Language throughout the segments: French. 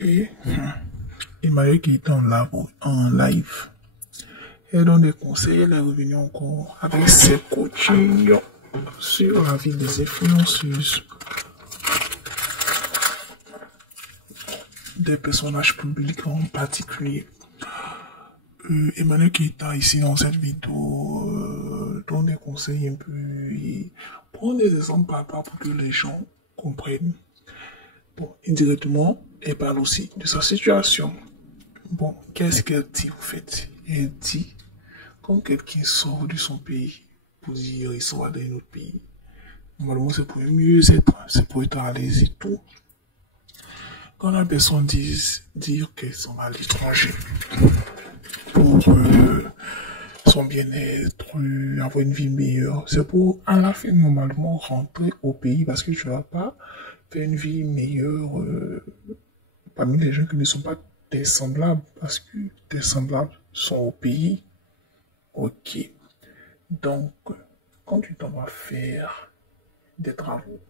Et Emmanuel qui est en live. Elle donne des conseils, elle est revenue encore avec ses coachings sur la vie des influenceuses, des personnages publics en particulier. Emmanuel Keita ici dans cette vidéo donne des conseils un peu et prend des exemples par rapport pour que les gens comprennent. Bon, indirectement, elle parle aussi de sa situation. Bon, qu'est-ce qu'elle dit en fait? Elle dit quand quelqu'un sort de son pays pour dire il sort dans un autre pays, normalement c'est pour mieux être, c'est pour être à l'aise et tout. Quand la personne dire qu'elle s'en va à l'étranger pour son bien-être, avoir une vie meilleure, c'est pour à la fin normalement rentrer au pays parce que tu vas pas faire une vie meilleure parmi les gens qui ne sont pas tes semblables parce que tes semblables sont au pays. Ok. Donc, quand tu t'en vas faire des travaux,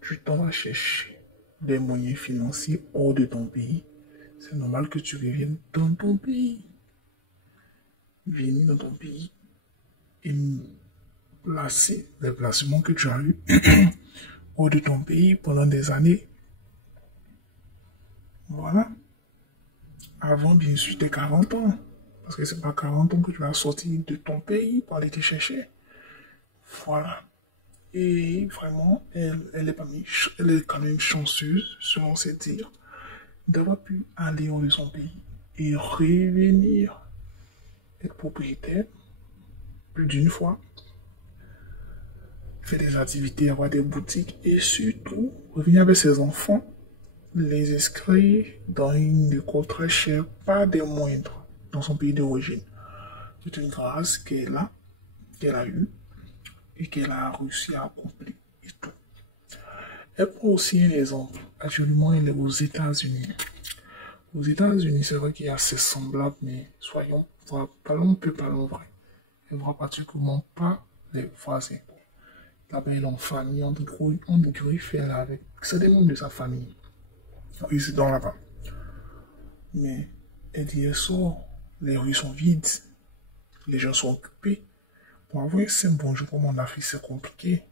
tu t'en vas chercher des moyens financiers hors de ton pays, c'est normal que tu reviennes dans ton pays. Venir dans ton pays et placer les placements que tu as eu hors de ton pays pendant des années. Voilà. Avant, bien sûr, tes 40 ans. Parce que c'est pas 40 ans que tu vas sortir de ton pays pour aller te chercher. Voilà. Et vraiment, elle est quand même chanceuse, selon ses dires, d'avoir pu aller hors de son pays et revenir être propriétaire plus d'une fois, faire des activités, avoir des boutiques et surtout revenir avec ses enfants, les inscrire dans une école très chère, pas des moindres, dans son pays d'origine. C'est une grâce qu'elle a eue et qu'elle a réussi à accomplir et tout. Elle prend aussi un exemple. Actuellement, elle est aux États-Unis. Aux États-Unis, c'est vrai qu'il y a assez semblable, mais parlons vrai. Elle ne voit particulièrement pas les voisins. Là-bas, elle est en famille, on griffe avec. C'est des membres de sa famille. Ils sont là-bas. Mais elle dit, elle sort, les rues sont vides, les gens sont occupés. Pour avoir un simple bonjour comme en Afrique, c'est compliqué.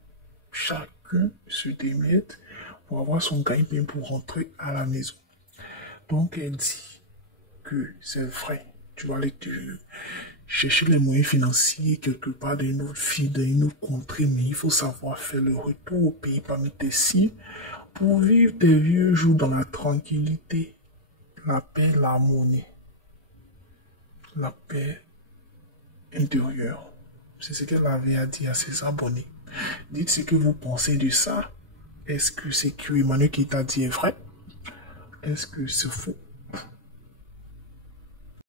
Chacun se démène pour avoir son gagne-pain pour rentrer à la maison. Donc, elle dit que c'est vrai. Tu vas aller te chercher les moyens financiers quelque part dans une autre ville, dans une autre contrée, mais il faut savoir faire le retour au pays parmi tes siens pour vivre tes vieux jours dans la tranquillité, la paix, l'harmonie, la paix intérieure. C'est ce qu'elle avait à dire à ses abonnés. Dites ce que vous pensez de ça. Est-ce que c'est que Emmanuel qui t'a dit est vrai? Est-ce que c'est faux?